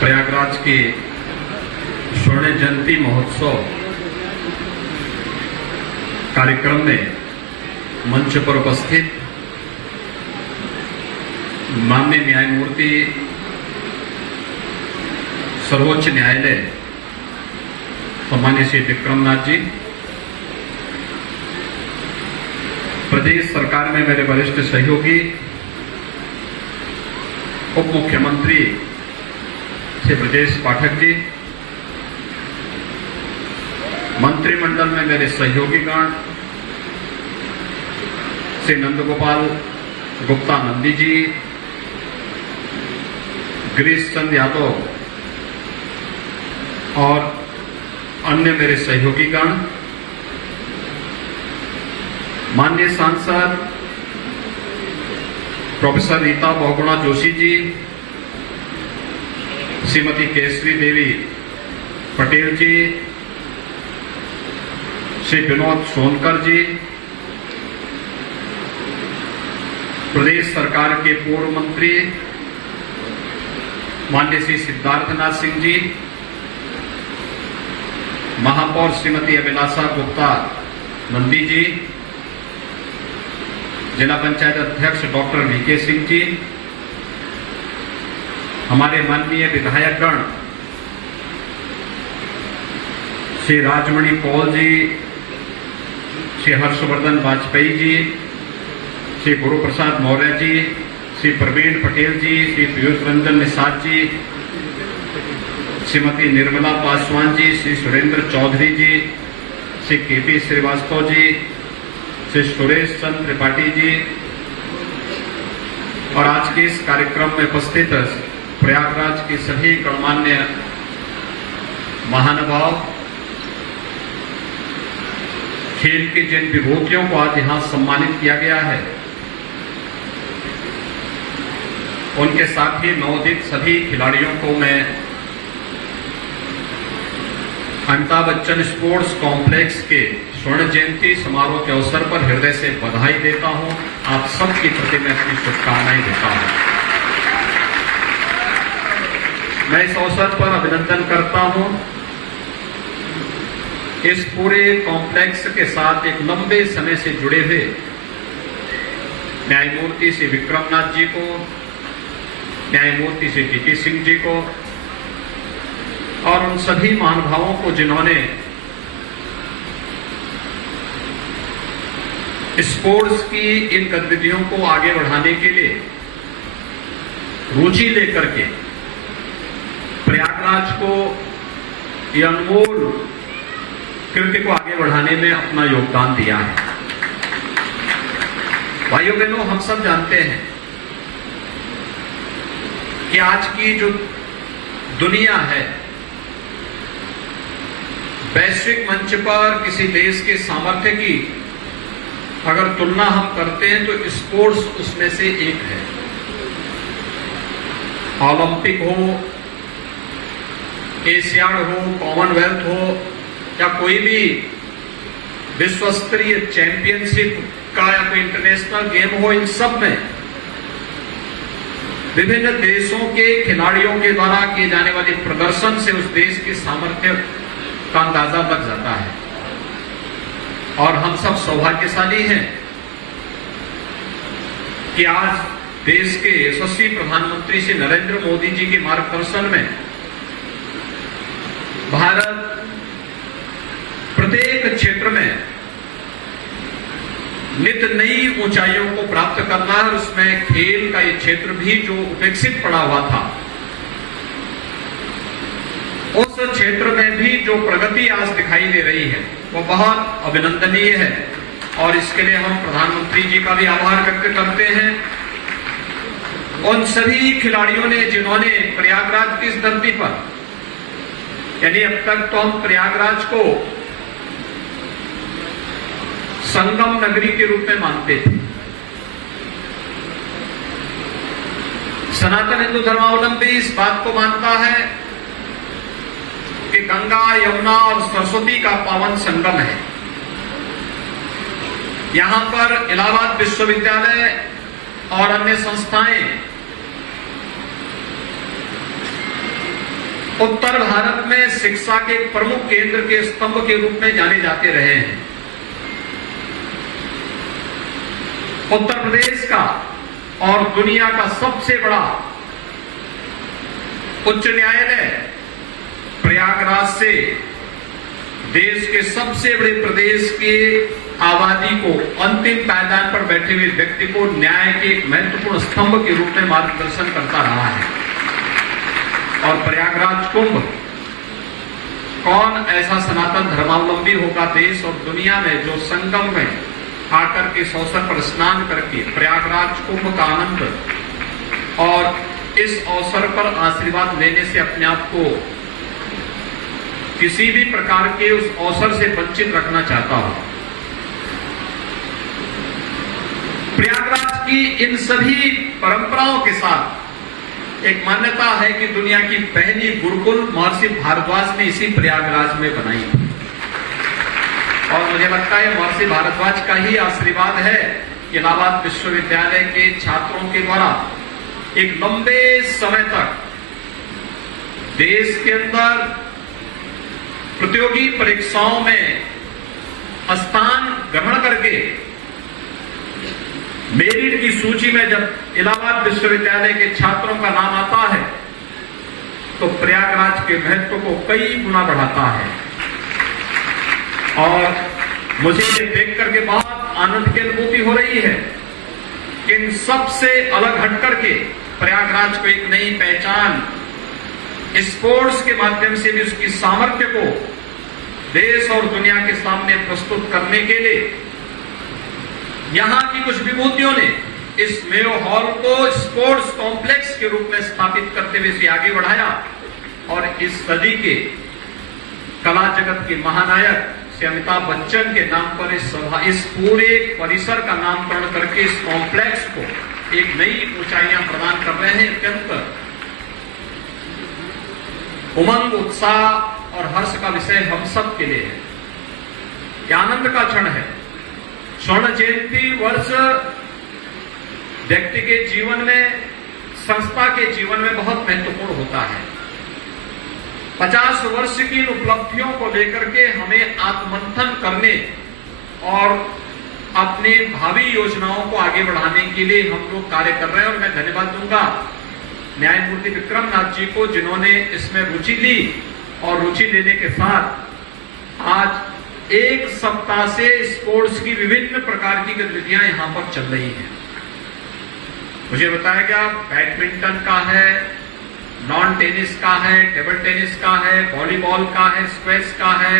प्रयागराज के स्वर्ण जयंती महोत्सव कार्यक्रम में मंच पर उपस्थित माननीय न्यायमूर्ति सर्वोच्च न्यायालय सम्मान्य श्री विक्रमनाथ जी, प्रदेश सरकार में मेरे वरिष्ठ सहयोगी उप मुख्यमंत्री श्री ब्रजेश पाठक जी, मंत्रिमंडल में मेरे सहयोगीगण श्री नंदगोपाल गुप्ता नंदी जी, गिरीश चंद यादव और अन्य मेरे सहयोगीगण, माननीय सांसद प्रोफेसर रीता बहुगुणा जोशी जी, श्रीमती केसरी देवी पटेल जी, श्री विनोद सोनकर जी, प्रदेश सरकार के पूर्व मंत्री माननीय श्री सिद्धार्थनाथ सिंह जी, महापौर श्रीमती अभिलाषा गुप्ता नंदी जी, जिला पंचायत अध्यक्ष डॉक्टर वीके सिंह जी, हमारे माननीय विधायकगण श्री राजमणि पॉल जी, श्री हर्षवर्धन वाजपेयी जी, श्री गुरु प्रसाद मौर्य जी, श्री प्रवीण पटेल जी, श्री पीयूष रंजन निषाद जी, श्रीमती निर्मला पासवान जी, श्री सुरेंद्र चौधरी जी, श्री केपी श्रीवास्तव जी, श्री सुरेश चंद्र त्रिपाठी जी और आज के इस कार्यक्रम में उपस्थित प्रयागराज के सभी गणमान्य महानुभाव, खेल के जिन विभूतियों को आज यहां सम्मानित किया गया है, उनके साथ ही नवोदित सभी खिलाड़ियों को मैं अमिताभ बच्चन स्पोर्ट्स कॉम्प्लेक्स के स्वर्ण जयंती समारोह के अवसर पर हृदय से बधाई देता हूं। आप सबके प्रति मैं अपनी शुभकामनाएं देता हूं। मैं इस अवसर पर अभिनंदन करता हूं इस पूरे कॉम्प्लेक्स के साथ एक लंबे समय से जुड़े हुए न्यायमूर्ति श्री विक्रमनाथ जी को, न्यायमूर्ति श्री टीटी सिंह जी को और उन सभी महानुभावों को जिन्होंने स्पोर्ट्स की इन गतिविधियों को आगे बढ़ाने के लिए रुचि लेकर के प्रयागराज को ये अनमोल कृत्य को आगे बढ़ाने में अपना योगदान दिया है। भाइयों बहनों, हम सब जानते हैं कि आज की जो दुनिया है, वैश्विक मंच पर किसी देश के सामर्थ्य की अगर तुलना हम करते हैं तो स्पोर्ट्स उसमें से एक है। ओलंपिक हो, एशियाड हो, कॉमनवेल्थ हो या कोई भी विश्व स्तरीय चैंपियनशिप का या कोई इंटरनेशनल गेम हो, इन सब में विभिन्न देशों के खिलाड़ियों के द्वारा किए जाने वाले प्रदर्शन से उस देश के सामर्थ्य का अंदाजा लग जाता है। और हम सब सौभाग्यशाली हैं कि आज देश के यशस्वी प्रधानमंत्री श्री नरेंद्र मोदी जी के मार्गदर्शन में भारत प्रत्येक क्षेत्र में नित नई ऊंचाइयों को प्राप्त करना है। उसमें खेल का ये क्षेत्र भी जो विकसित पड़ा हुआ था, उस क्षेत्र में भी जो प्रगति आज दिखाई दे रही है वो बहुत अभिनंदनीय है और इसके लिए हम प्रधानमंत्री जी का भी आभार व्यक्त करते हैं। उन सभी खिलाड़ियों ने जिन्होंने प्रयागराज की इस धरती पर, यानी अब तक तो हम प्रयागराज को संगम नगरी के रूप में मानते थे। सनातन हिंदू धर्मावलंबी इस बात को मानता है कि गंगा, यमुना और सरस्वती का पावन संगम है। यहां पर इलाहाबाद विश्वविद्यालय और अन्य संस्थाएं उत्तर भारत में शिक्षा के प्रमुख केंद्र के स्तंभ के रूप में जाने जाते रहे हैं। उत्तर प्रदेश का और दुनिया का सबसे बड़ा उच्च न्यायालय प्रयागराज से देश के सबसे बड़े प्रदेश की आबादी को अंतिम पायदान पर बैठे हुए व्यक्ति को न्याय के एक महत्वपूर्ण स्तंभ के रूप में मार्गदर्शन करता रहा है। और प्रयागराज कुंभ, कौन ऐसा सनातन धर्मावलंबी होगा देश और दुनिया में जो संगम में आकर के इस अवसर पर स्नान करके प्रयागराज कुंभ का आनंद और इस अवसर पर आशीर्वाद लेने से अपने आप को किसी भी प्रकार के उस अवसर से वंचित रखना चाहता हो। प्रयागराज की इन सभी परंपराओं के साथ एक मान्यता है कि दुनिया की पहली गुरुकुल महर्षि भारद्वाज ने इसी प्रयागराज में बनाई और मुझे लगता है महर्षि भारद्वाज का ही आशीर्वाद है कि इलाहाबाद विश्वविद्यालय के छात्रों के द्वारा एक लंबे समय तक देश के अंदर प्रतियोगी परीक्षाओं में स्थान ग्रहण करके मेरिट की सूची में जब इलाहाबाद विश्वविद्यालय के छात्रों का नाम आता है तो प्रयागराज के महत्व को कई गुना बढ़ाता है। और मुझे ये देख करके बहुत आनंद की अनुभूति हो रही है कि इन सबसे अलग हट करके प्रयागराज को एक नई पहचान स्पोर्ट्स के माध्यम से भी उसकी सामर्थ्य को देश और दुनिया के सामने प्रस्तुत करने के लिए यहां की कुछ विभूतियों ने इस मेयो हॉल को स्पोर्ट्स कॉम्प्लेक्स के रूप में स्थापित करते हुए इसे आगे बढ़ाया और इस सदी के कला जगत के महानायक श्री अमिताभ बच्चन के नाम पर इस पूरे परिसर का नामकरण करके इस कॉम्प्लेक्स को एक नई ऊंचाइयां प्रदान कर रहे हैं। अत्यंत उमंग, उत्साह और हर्ष का विषय हम सब के लिए है। यह आनंद का क्षण है। स्वर्ण जयंती वर्ष व्यक्ति के जीवन में, संस्था के जीवन में बहुत महत्वपूर्ण होता है। 50 वर्ष की उपलब्धियों को लेकर के हमें आत्ममंथन करने और अपने भावी योजनाओं को आगे बढ़ाने के लिए हम लोग कार्य कर रहे हैं। और मैं धन्यवाद दूंगा न्यायमूर्ति विक्रम नाथ जी को जिन्होंने इसमें रुचि ली और रुचि लेने के साथ आज एक सप्ताह से स्पोर्ट्स की विभिन्न प्रकार की गतिविधियां यहां पर चल रही हैं। मुझे बताया गया बैडमिंटन का है, नॉन टेनिस का है, टेबल टेनिस का है, वॉलीबॉल का है, स्क्वैश का है,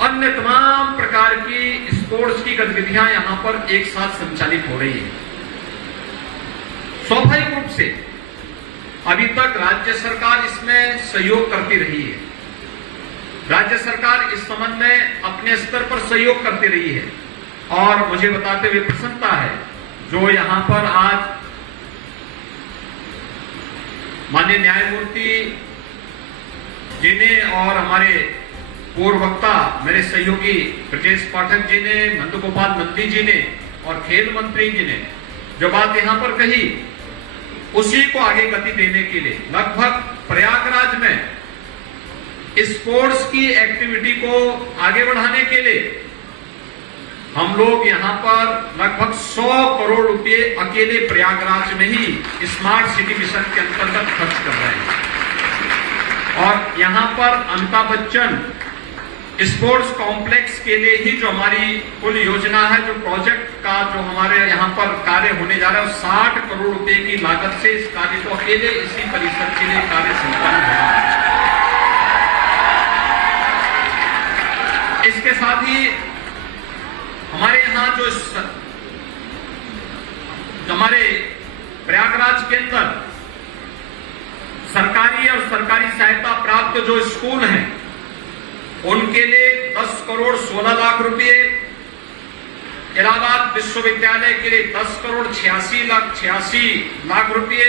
अन्य तमाम प्रकार की स्पोर्ट्स की गतिविधियां यहां पर एक साथ संचालित हो रही है। स्वाभाविक रूप से अभी तक राज्य सरकार इसमें सहयोग करती रही है। राज्य सरकार इस संबंध में अपने स्तर पर सहयोग करती रही है और मुझे बताते हुए प्रसन्नता है जो यहां पर आज माननीय न्यायमूर्ति जी ने और हमारे पूर्व वक्ता मेरे सहयोगी ब्रजेश पाठक जी ने, नंदगोपाल नंदी जी ने और खेल मंत्री जी ने जो बात यहां पर कही उसी को आगे गति देने के लिए लगभग प्रयागराज में स्पोर्ट्स की एक्टिविटी को आगे बढ़ाने के लिए हम लोग यहां पर लगभग 100 करोड़ रुपए अकेले प्रयागराज में ही स्मार्ट सिटी मिशन के अंतर्गत खर्च कर रहे हैं। और यहां पर अमिताभ बच्चन स्पोर्ट्स कॉम्प्लेक्स के लिए ही जो हमारी कुल योजना है, जो प्रोजेक्ट का जो हमारे यहां पर कार्य होने जा रहा है, 60 करोड़ रुपए की लागत से इस कार्य को अकेले इसी परिसर के लिए कार्य संपन्न होगा। इसके साथ ही हमारे यहां जो हमारे प्रयागराज के अंदर सरकारी और सरकारी सहायता प्राप्त जो स्कूल हैं उनके लिए 10 करोड़ 16 लाख रुपए, इलाहाबाद विश्वविद्यालय के लिए 10 करोड़ 86 लाख रुपए,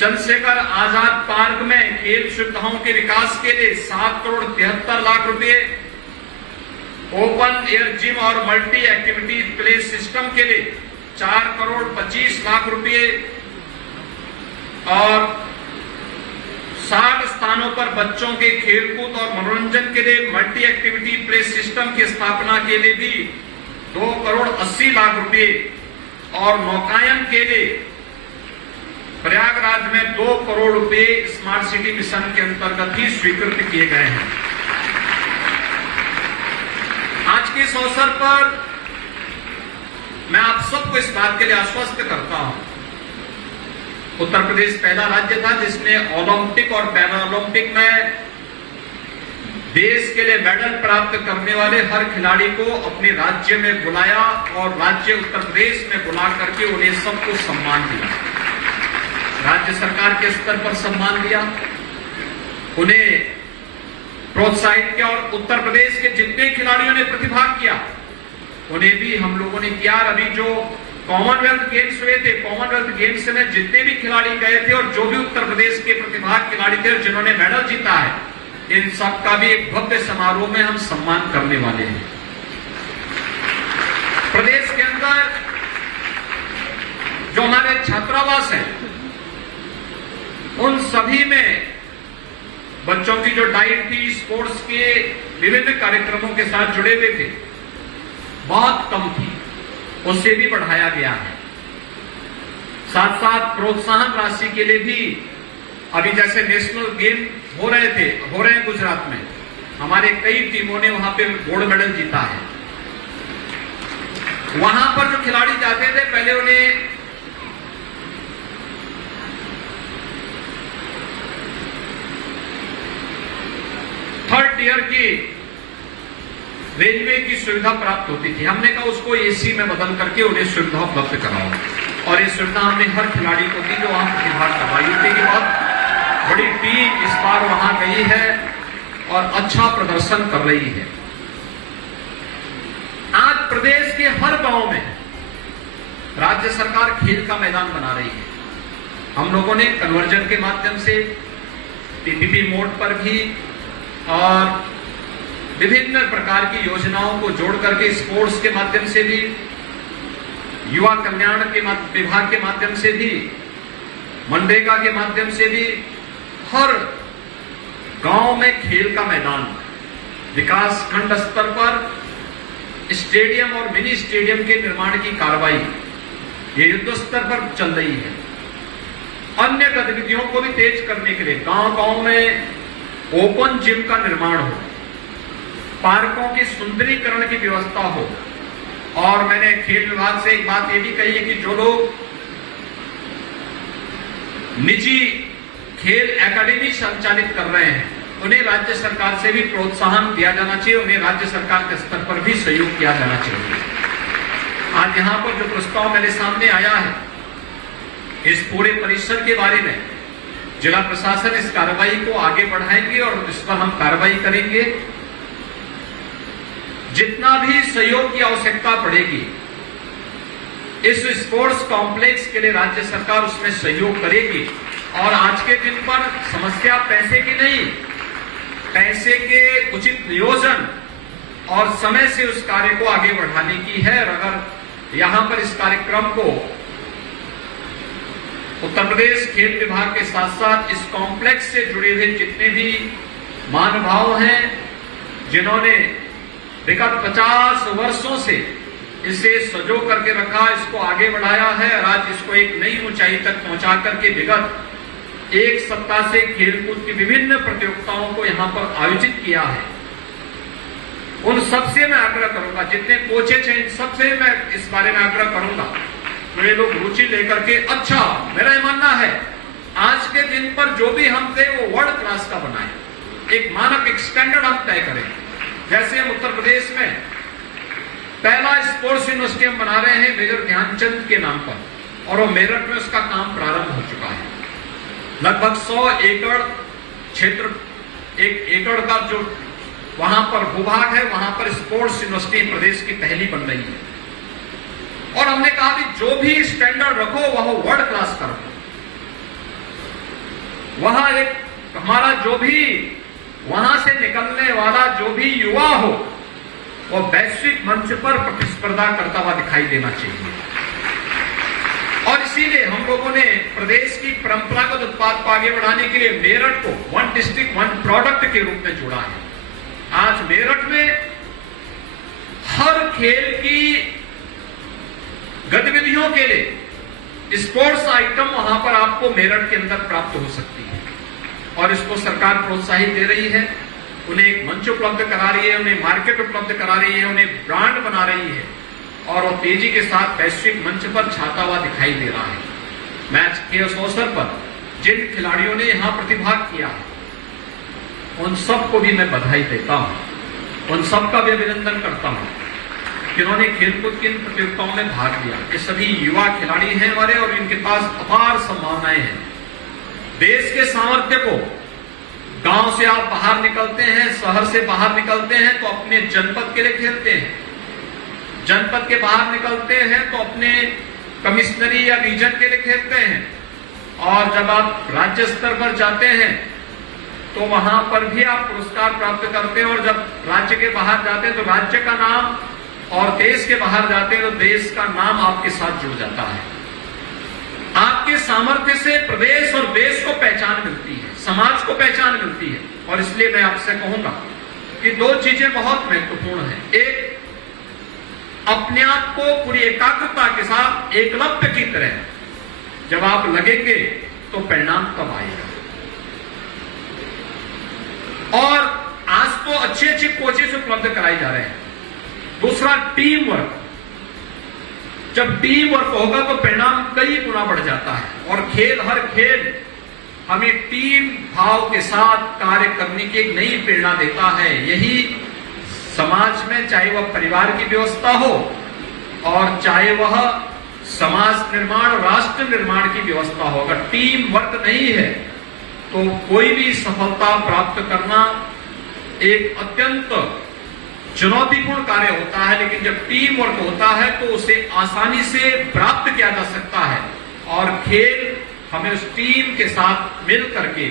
चंद्रशेखर आजाद पार्क में खेल सुविधाओं के विकास के लिए 7 करोड़ 73 लाख रुपए, ओपन एयर जिम और मल्टी एक्टिविटी प्ले सिस्टम के लिए 4 करोड़ 25 लाख रुपए और 60 स्थानों पर बच्चों के खेलकूद और मनोरंजन के लिए मल्टी एक्टिविटी प्ले सिस्टम की स्थापना के लिए भी 2 करोड़ 80 लाख रुपए और नौकायन के लिए प्रयागराज में 2 करोड़ रुपए स्मार्ट सिटी मिशन के अंतर्गत ही स्वीकृत किए गए हैं। आज के इस अवसर पर मैं आप सबको इस बात के लिए आश्वस्त करता हूं, उत्तर प्रदेश पहला राज्य था जिसने ओलंपिक और पैरा ओलंपिक में देश के लिए मेडल प्राप्त करने वाले हर खिलाड़ी को अपने राज्य में बुलाया और राज्य उत्तर प्रदेश में बुला करके उन्हें सबको सम्मान दिया। राज्य सरकार के स्तर पर सम्मान दिया, उन्हें प्रोत्साहित किया और उत्तर प्रदेश के जितने खिलाड़ियों ने प्रतिभाग किया उन्हें भी हम लोगों ने किया। अभी जो कॉमनवेल्थ गेम्स हुए थे, कॉमनवेल्थ गेम्स में जितने भी खिलाड़ी गए थे और जो भी उत्तर प्रदेश के प्रतिभाग खिलाड़ी थे और जिन्होंने मेडल जीता है, इन सब का भी एक भव्य समारोह में हम सम्मान करने वाले हैं। प्रदेश के अंदर जो हमारे छात्रावास हैं उन सभी में बच्चों की जो डाइट थी, स्पोर्ट्स के विभिन्न कार्यक्रमों के साथ जुड़े हुए थे, बहुत कम थी, उससे भी बढ़ाया गया है। साथ साथ प्रोत्साहन राशि के लिए भी अभी जैसे नेशनल गेम हो रहे हैं गुजरात में, हमारे कई टीमों ने वहां पे गोल्ड मेडल जीता है। वहां पर जो खिलाड़ी जाते थे पहले उन्हें थर्ड ईयर की रेलवे की सुविधा प्राप्त होती थी। हमने कहा उसको एसी में बदल करके उन्हें सुविधा उपलब्ध कराओ और ये सुविधा हमने हर खिलाड़ी को दी जो वहां प्रतिभाग कर रहा है। यूपी की बहुत बड़ी टीम इस बार वहां गई है और अच्छा प्रदर्शन कर रही है। आज प्रदेश के हर गांव में राज्य सरकार खेल का मैदान बना रही है। हम लोगों ने कन्वर्जन के माध्यम से पीपीपी मोड पर भी और विभिन्न प्रकार की योजनाओं को जोड़ करके स्पोर्ट्स के माध्यम से भी, युवा कल्याण के विभाग के माध्यम से भी, मनरेगा के माध्यम से भी हर गांव में खेल का मैदान, विकास खंड स्तर पर स्टेडियम और मिनी स्टेडियम के निर्माण की कार्रवाई ये युद्ध स्तर पर चल रही है। अन्य गतिविधियों को भी तेज करने के लिए गांव गांव में ओपन जिम का निर्माण हो, पार्कों की सुंदरीकरण की व्यवस्था हो। और मैंने खेल विभाग से एक बात ये भी कही है कि जो लोग निजी खेल एकेडमी संचालित कर रहे हैं उन्हें राज्य सरकार से भी प्रोत्साहन दिया जाना चाहिए, उन्हें राज्य सरकार के स्तर पर भी सहयोग किया जाना चाहिए। आज यहां पर जो प्रस्ताव मेरे सामने आया है इस पूरे परिसर के बारे में जिला प्रशासन इस कार्रवाई को आगे बढ़ाएंगे और इस पर हम कार्रवाई करेंगे। जितना भी सहयोग की आवश्यकता पड़ेगी इस स्पोर्ट्स कॉम्प्लेक्स के लिए राज्य सरकार उसमें सहयोग करेगी। और आज के दिन पर समस्या पैसे की नहीं, पैसे के उचित नियोजन और समय से उस कार्य को आगे बढ़ाने की है। और अगर यहां पर इस कार्यक्रम को उत्तर प्रदेश खेल विभाग के साथ साथ इस कॉम्प्लेक्स से जुड़े हुए जितने भी महानुभाव हैं जिन्होंने विगत 50 वर्षों से इसे सजो करके रखा, इसको आगे बढ़ाया है और आज इसको एक नई ऊंचाई तक पहुंचा करके विगत एक सप्ताह से खेलकूद की विभिन्न प्रतियोगिताओं को यहां पर आयोजित किया है, उन सबसे मैं आग्रह करूंगा, जितने कोचेज हैं इन सबसे मैं इस बारे में आग्रह करूंगा तो ये लोग रुचि लेकर के, अच्छा मेरा ये मानना है आज के दिन पर जो भी हम थे वो वर्ल्ड क्लास का बनाए, एक मानक, एक स्टैंडर्ड हम तय करें। जैसे हम उत्तर प्रदेश में पहला स्पोर्ट्स यूनिवर्सिटी हम बना रहे हैं मेजर ध्यानचंद के नाम पर और वो मेरठ में उसका काम प्रारंभ हो चुका है। लगभग 100 एकड़ क्षेत्र, 1 एकड़ का जो वहां पर भूभाग है वहां पर स्पोर्ट्स यूनिवर्सिटी प्रदेश की पहली बन रही है। और हमने कहा कि जो भी स्टैंडर्ड रखो वह वर्ल्ड क्लास का रखो। वहां एक हमारा जो भी वहां से निकलने वाला जो भी युवा हो वो वैश्विक मंच पर प्रतिस्पर्धा करता हुआ दिखाई देना चाहिए। और इसीलिए हम लोगों ने प्रदेश की परंपरागत उत्पाद को आगे बढ़ाने के लिए मेरठ को वन डिस्ट्रिक्ट वन प्रोडक्ट के रूप में जोड़ा है। आज मेरठ में हर खेल की गतिविधियों के लिए स्पोर्ट्स आइटम वहां पर आपको मेरठ के अंदर प्राप्त हो सकती है और इसको सरकार प्रोत्साहित दे रही है। उन्हें एक मंच उपलब्ध करा रही है, उन्हें मार्केट उपलब्ध करा रही है, उन्हें ब्रांड बना रही है और वो तेजी के साथ वैश्विक मंच पर छाता हुआ दिखाई दे रहा है। मैच के उस अवसर पर जिन खिलाड़ियों ने यहां प्रतिभाग किया उन सबको भी मैं बधाई देता हूं, उन सबका भी अभिनंदन करता हूं जिन्होंने खेलकूद की इन प्रतियोगिताओं में भाग लिया। ये सभी युवा खिलाड़ी हैं हमारे और इनके पास अपार संभावनाएं हैं। देश के सामर्थ्य को गांव से आप बाहर निकलते हैं, शहर से बाहर निकलते हैं तो अपने जनपद के लिए खेलते हैं, जनपद के बाहर निकलते हैं तो अपने कमिश्नरी या रीजन के लिए खेलते हैं और जब आप राज्य स्तर पर जाते हैं तो वहां पर भी आप पुरस्कार प्राप्त करते हैं और जब राज्य के बाहर जाते हैं तो राज्य का नाम और देश के बाहर जाते हैं तो देश का नाम आपके साथ जुड़ जाता है। आपके सामर्थ्य से प्रदेश और देश को पहचान मिलती है, समाज को पहचान मिलती है और इसलिए मैं आपसे कहूंगा कि दो चीजें बहुत महत्वपूर्ण हैं। एक, अपने आप को पूरी एकाग्रता के साथ एकलव्य की तरह जब आप लगेंगे तो परिणाम तब आएगा। और आज तो अच्छे अच्छे कोचेस उपलब्ध कराए जा रहे हैं। दूसरा, टीम वर्क। जब टीम वर्क होगा तो परिणाम कई गुना बढ़ जाता है और हर खेल हमें टीम भाव के साथ कार्य करने की एक नई प्रेरणा देता है। यही समाज में, चाहे वह परिवार की व्यवस्था हो और चाहे वह समाज निर्माण और राष्ट्र निर्माण की व्यवस्था हो, अगर टीम वर्क नहीं है तो कोई भी सफलता प्राप्त करना एक अत्यंत चुनौतीपूर्ण कार्य होता है। लेकिन जब टीम वर्क होता है तो उसे आसानी से प्राप्त किया जा सकता है और खेल हमें उस टीम के साथ मिल करके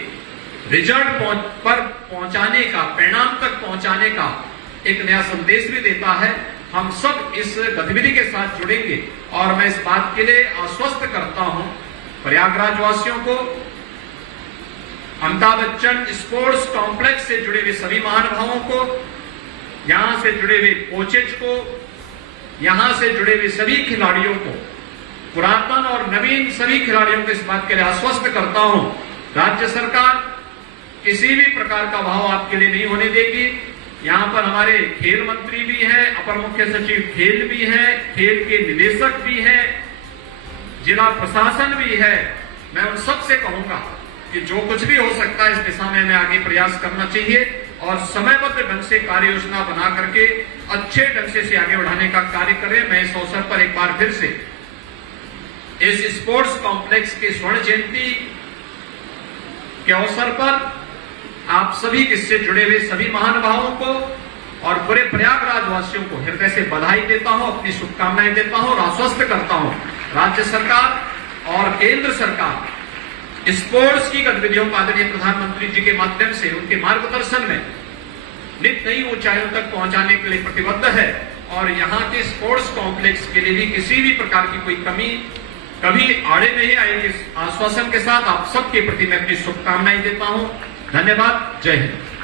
रिजल्ट पर पहुंचाने का, परिणाम तक पहुंचाने का एक नया संदेश भी देता है। हम सब इस गतिविधि के साथ जुड़ेंगे और मैं इस बात के लिए आश्वस्त करता हूं प्रयागराज वासियों को, अमिताभ बच्चन स्पोर्ट्स कॉम्प्लेक्स से जुड़े हुए सभी महानुभावों को, यहां से जुड़े हुए कोचेज को, यहां से जुड़े हुए सभी खिलाड़ियों को, पुरातन और नवीन सभी खिलाड़ियों को इस बात के लिए आश्वस्त करता हूं, राज्य सरकार किसी भी प्रकार का भाव आपके लिए नहीं होने देगी। यहां पर हमारे खेल मंत्री भी हैं, अपर मुख्य सचिव खेल भी हैं, खेल के निदेशक भी हैं, जिला प्रशासन भी है। मैं उन सबसे कहूंगा कि जो कुछ भी हो सकता है इस दिशा में हमें आगे प्रयास करना चाहिए और समयबद्ध ढंग से कार्य योजना बना करके अच्छे ढंग से आगे बढ़ाने का कार्य करें। मैं इस अवसर पर एक बार फिर से इस स्पोर्ट्स कॉम्प्लेक्स की स्वर्ण जयंती के अवसर पर आप सभी इससे जुड़े हुए सभी महानुभावों को और पूरे प्रयागराज वासियों को हृदय से बधाई देता हूं, अपनी शुभकामनाएं देता हूं और आश्वस्त करता हूं राज्य सरकार और केंद्र सरकार स्पोर्ट्स की गतिविधियों को आदरणीय प्रधानमंत्री जी के माध्यम से उनके मार्गदर्शन में नित नई ऊंचाइयों तक पहुंचाने के लिए प्रतिबद्ध है और यहाँ के स्पोर्ट्स कॉम्प्लेक्स के लिए भी किसी भी प्रकार की कोई कमी कभी आड़े नहीं आएगी। इस आश्वासन के साथ आप सबके प्रति मैं अपनी शुभकामनाएं देता हूं। धन्यवाद। जय हिंद।